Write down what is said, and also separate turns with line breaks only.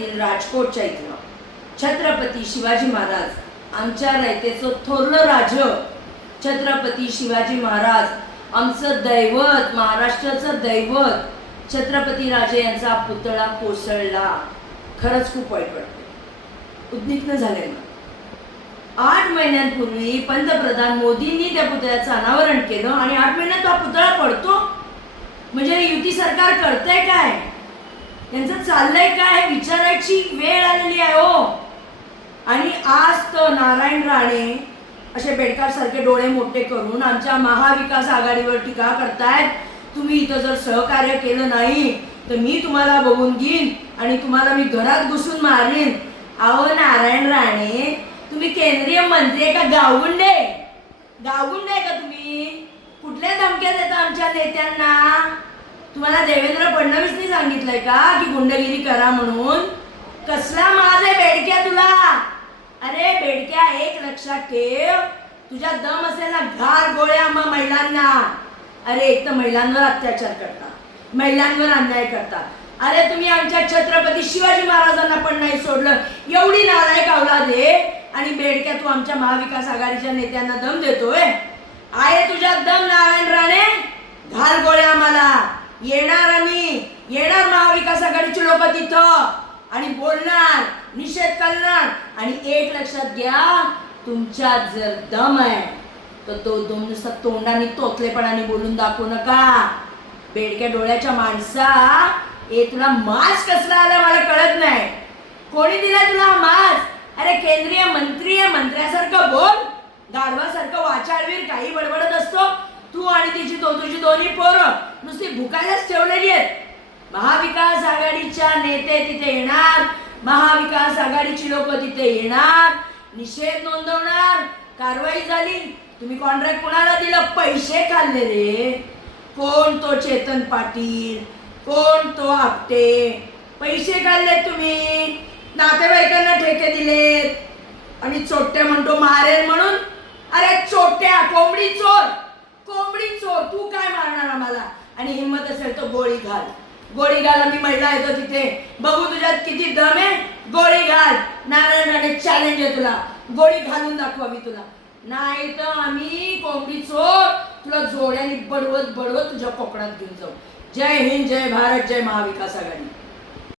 येथील राजकोटच्या इथलं छत्रपती शिवाजी महाराज आमच्या रयतेचं थोरलं राज छत्रपती शिवाजी महाराज आमचं दैवत महाराष्ट्राचं दैवत. छत्रपती राजे यांचा पुतळा कोसळला. खरंच खूप वाईट वाटतं उद्विग्न झाले ना आठ महिन्यांपूर्वी पंतप्रधान मोदींनी त्या पुतळ्याचं अनावरण केलं आणि आठ महिन्यात हा पुतळा पडतो? म्हणजे युती सरकार करतंय काय? त्यांचं चाललंय काय हे विचारायची वेळ आलेली आहे हो. आणि आज तर नारायण राणे असे बेडकार सारखे डोळे मोठे करून आमच्या महाविकास आघाडीवर टीका करतायत. तुम्ही इथं जर सहकार्य केलं नाही तर मी तुम्हाला बघून घेईन आणि तुम्हाला मी घरात घुसून मारेन. अहो नारायण राणे तुम्ही केंद्रीय मंत्री आहे का? गावगुंडे. गावगुंडे आहे का तुम्ही? कुठल्या धमक्या देता आमच्या नेत्यांना? तुम्हाला देवेंद्र फडणवीसनी सांगितलंय का की गुंडगिरी करा म्हणून? कसला माज आहे बेडक्या तुला? अरे बेडक्या एक लक्षात ठेव. तुझ्या दम असेल ना घार गोळ्या मग महिलांना. अरे एक तर महिलांवर अत्याचार करता महिलांवर अन्याय करता अरे तुम्ही आमच्या छत्रपती शिवाजी महाराजांना पण नाही सोडलं. एवढी नालायक औलाद आहे. आणि बेडक्या तू आमच्या महाविकास आघाडीच्या नेत्यांना दम देतोय. आहे तुझ्या दम नारायण राणे. घाल गोळ्या आम्हाला. येणार आम्ही. येणार महाविकास आघाडीचे लोक तिथं. आणि बोलणार निषेध करणार. आणि एक लक्षात घ्या तुमच्यात जर दम आहे तर तो दोन दिवसात तोंडाने तोतलेपणाने बोलून दाखवू नका. बेडक्या डोळ्याच्या माणसा ए तुला मास्क कसला आला मला कळत नाही. कोणी दिला तुला मास्क? अरे केंद्रीय मंत्री आहे मंत्र्यासारखं बोल. गाढवासारखं वाचारवीर काही बडबडत असतो. तू आणि तिची तो तुझी दोन्ही पोरं. नुसती भुकायलाच ठेवलेली आहेत. महाविकास आघाडीच्या नेते तिथे येणार. महाविकास आघाडीची लोक तिथे येणार. निषेध नोंदवणार. कारवाई झाली. तुम्ही कॉन्ट्रॅक्ट कोणाला दिलं? पैसे खाल्लेले. कोण तो चेतन पाटील? कोण तो आपटे? पैसे खाल्ले तुम्ही. नातेवाईकांना ठेके दिलेत. आणि चोट्टे म्हणतो मारेल म्हणून. अरे चोट्या कोंबडी चोर. कोंबडी चोर तू काय आणि हिंमत असेल तर गोळी घाल. गोळी घाल आम्ही महिला येतो तिथे. बघू तुझ्यात किती दम आहे? गोळी घाल. नारायण राणे चॅलेंज आहे तुला. गोळी घालून दाखवा मी तुला. नाही तर आम्ही कोंबडी चोर. तुला जोड्याने बडवत बडवत तुझ्या कोकणात घेऊन जाऊ. जय हिंद जय भारत जय महाविकास आघाडी.